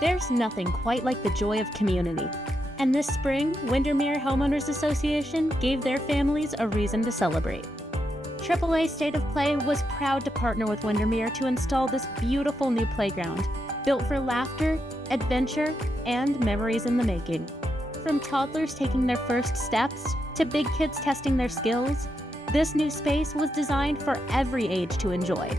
There's nothing quite like the joy of community. And this spring, Windermere Homeowners Association gave their families a reason to celebrate. AAA State of Play was proud to partner with Windermere to install this beautiful new playground, built for laughter, adventure, and memories in the making. From toddlers taking their first steps to big kids testing their skills, this new space was designed for every age to enjoy.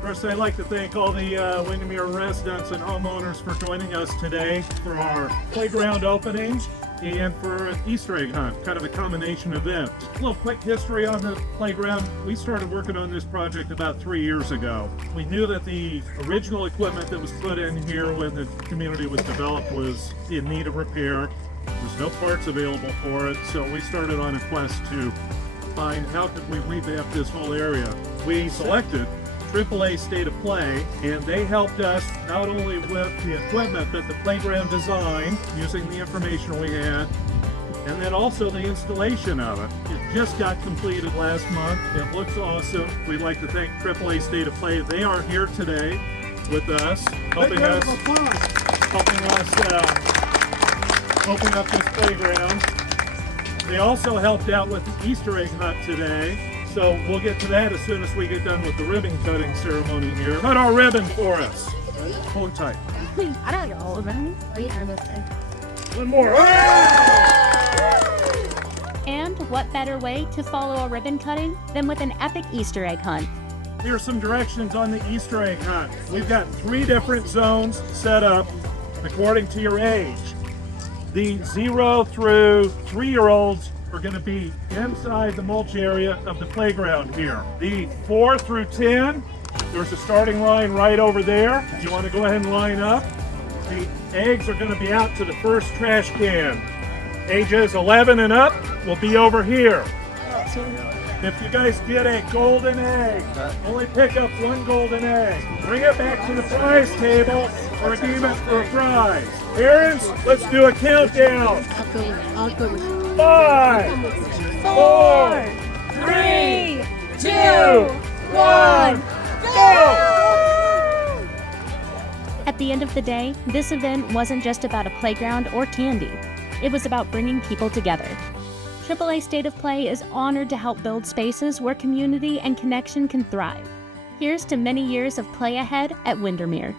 First, I'd like to thank all the Windermere residents and homeowners for joining us today for our playground opening and for an Easter egg hunt, kind of a combination event. A little quick history on the playground. We started working on this project about 3 years ago. We knew that the original equipment that was put in here when the community was developed was in need of repair. There's no parts available for it, so we started on a quest to find how could we revamp this whole area. We selected AAA State of Play, and they helped us not only with the equipment but the playground design using the information we had, and then also the installation of it. It just got completed last month. It looks awesome. We'd like to thank AAA State of Play. They are here today with us, helping us open up this playground. They also helped out with the Easter egg hunt today. So we'll get to that as soon as we get done with the ribbon cutting ceremony here. Cut our ribbon for us. Hold tight. I don't get all of them. One more. And what better way to follow a ribbon cutting than with an epic Easter egg hunt? Here's some directions on the Easter egg hunt. We've got 3 different zones set up according to your age. The 0 through 3-year-olds are going to be inside the mulch area of the playground here. The 4 through 10, there's a starting line right over there. You want to go ahead and line up. The eggs are going to be out to the first trash can. Ages 11 and up will be over here. If you guys get a golden egg, only pick up 1 golden egg. Bring it back to the prize table or redeem it for a prize. Parents, let's do a countdown. 5, 4, 3, 2, 1, go! At the end of the day, this event wasn't just about a playground or candy. It was about bringing people together. AAA State of Play is honored to help build spaces where community and connection can thrive. Here's to many years of play ahead at Windermere.